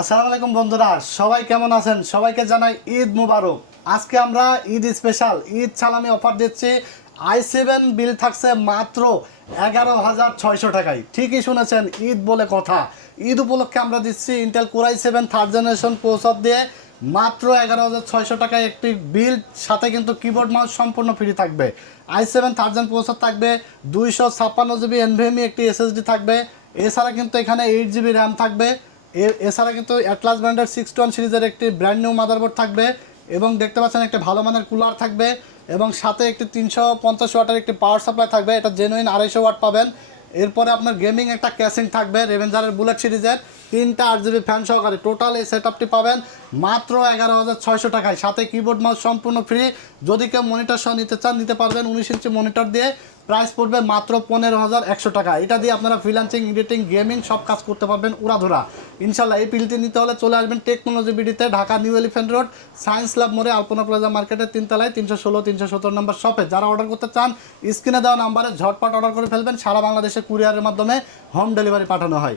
আসসালামু আলাইকুম বন্ধুরা, সবাই কেমন আছেন? সবাইকে জানাই ঈদ মুবারক। আজকে আমরা ঈদ স্পেশাল ঈদ সালামি অফার দিচ্ছি। i7 বিল থাকছে মাত্র 11,600 টাকায়। ঠিকই শুনেছেন, ঈদ বলে কথা। ঈদ উপলক্ষে আমরা দিচ্ছি Intel core i7 third generation processor দিয়ে মাত্র 11,600 টাকায় একটি বিল, সাথে কিন্তু কিবোর্ড মাউস সম্পূর্ণ ফ্রি থাকবে। i7 থার্ড জেন প্রসেসর থাকবে, 256 জিবি এনভিএমই একটি এসএসডি থাকবে। এছাড়া কিন্তু এখানে 8 জিবি র্যাম থাকবে। এছাড়া কিন্তু অ্যাটলাস ব্র্যান্ডের 61 সিরিজের একটি ব্র্যান্ড নিউ মাদারবোর্ড থাকবে, এবং দেখতে পাচ্ছেন একটা ভালো মানের কুলার থাকবে, এবং সাথে একটি 350 ওয়াটের একটি পাওয়ার সাপ্লাই থাকবে। এটা জেনুইন 250 ওয়াট পাবেন। এরপরে আপনার গেমিং একটা ক্যাসিং থাকবে রেভেঞ্জারের বুলেট সিরিজের 3টা 8 জিবি ফ্যান সহকারে। টোটাল এই সেটআপটি পাবেন মাত্র 11,600 টাকায়, সাথে কিবোর্ড মাউস সম্পূর্ণ ফ্রি। যদি কেউ মনিটর সহ নিতে চান নিতে পারবেন। 19 ইঞ্চি মনিটর দিয়ে প্রাইস পড়বে মাত্র 15,100 টাকা। এটা দিয়ে আপনারা ফ্রিল্যান্সিং, এডিটিং, গেমিং সব কাজ করতে পারবেন উড়াধুরা ইনশাল্লাহ। এই পিলটি নিতে হলে চলে আসবেন টেকনোলজি বিডিতে, Dhaka New Elephant Road, Science Lab মোড়ে, আলপনা প্লাজা মার্কেটের 3 তলায় 316 317 নম্বর শপে। যারা অর্ডার করতে চান স্ক্রিনে দেওয়া নাম্বারে ঝটপট অর্ডার করে ফেলবেন। সারা বাংলাদেশে কুরিয়ারের মাধ্যমে হোম ডেলিভারি পাঠানো হয়।